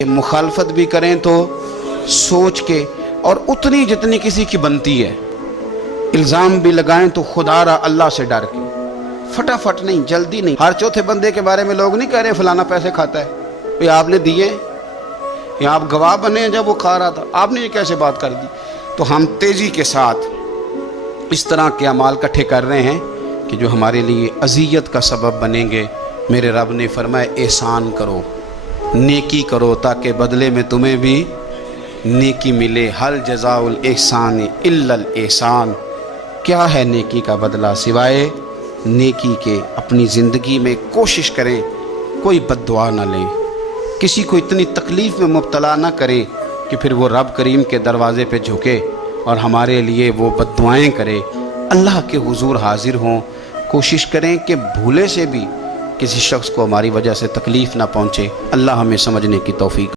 मुखालफत भी करें तो सोच के और उतनी जितनी किसी की बनती है। इल्ज़ाम भी लगाएं तो खुदारा अल्लाह से डर के, फटाफट नहीं, जल्दी नहीं। हर चौथे बंदे के बारे में लोग नहीं कह रहे फलाना पैसे खाता है, भाई आपने दिए या आप गवाह बने जब वो खा रहा था, आपने ये कैसे बात कर दी। तो हम तेज़ी के साथ इस तरह के अमाल इकट्ठे कर रहे हैं कि जो हमारे लिए अज़ियत का सबब बनेंगे। मेरे रब ने फरमाया एहसान करो, नेकी करो ताकि बदले में तुम्हें भी नेकी मिले। हल जज़ाउल एहसान इल्लल एहसान, क्या है नेकी का बदला सिवाय नेकी के। अपनी ज़िंदगी में कोशिश करें कोई बद्दुआ ना ले, किसी को इतनी तकलीफ़ में मुब्तला ना करे कि फिर वो रब करीम के दरवाज़े पे झुके और हमारे लिए वो बद्दुआएं करे। अल्लाह के हुजूर हाजिर हों, कोशिश करें कि भूले से भी किसी शख्स को हमारी वजह से तकलीफ़ ना पहुँचे। अल्लाह हमें समझने की तौफीक